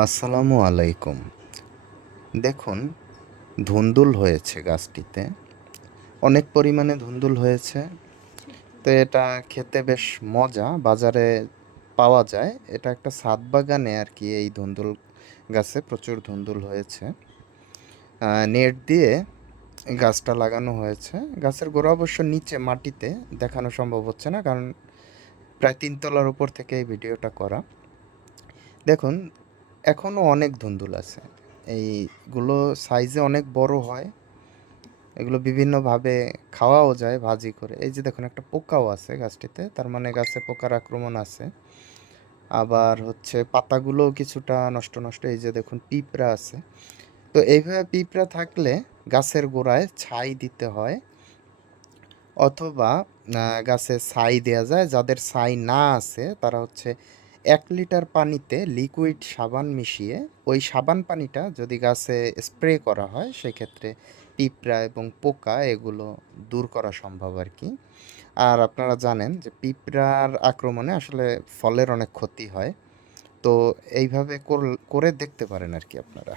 আসসালামু আলাইকুম। দেখুন, ধুন্দুল হয়েছে গাছটিতে। অনেক পরিমাণে ধুন্দুল হয়েছে। তো এটা খেতে বেশ মজা। বাজারে পাওয়া যায়। এটা একটা ছাদ বাগানে আর কি এই ধুন্দুল গাছে প্রচুর ধুন্দুল হয়েছে। নেট দিয়ে গাছটা লাগানো হয়েছে। গাছের গোড়া অবশ্য নিচে মাটিতে দেখানো সম্ভব হচ্ছে না, কারণ প্রায় ৩ তলার উপর থেকে এই ভিডিওটা করা। দেখুন, এখনও অনেক ধুন্দুল আছে। এইগুলো সাইজে অনেক বড় হয়। এগুলো বিভিন্নভাবে খাওয়াও যায় ভাজি করে। এই যে দেখুন, একটা পোকাও আছে গাছটিতে, তার মানে গাছে পোকার আক্রমণ আছে। আবার হচ্ছে পাতাগুলোও কিছুটা নষ্ট নষ্ট। এই যে দেখুন, পিঁপড়া আছে। তো এইভাবে পিঁপড়া থাকলে গাছের গোড়ায় ছাই দিতে হয়, অথবা গাছে ছাই দেয়া যায়। যাদের ছাই না আছে তারা হচ্ছে ১ লিটার পানিতে লিকুইড সাবান মিশিয়ে ওই সাবান পানিটা যদি গাছে স্প্রে করা হয়, সেক্ষেত্রে পিঁপড়া এবং পোকা এগুলো দূর করা সম্ভব আর কি। আর আপনারা জানেন যে পিঁপড়ার আক্রমণে আসলে ফলের অনেক ক্ষতি হয়। তো এইভাবে করে দেখতে পারেন আর কি আপনারা।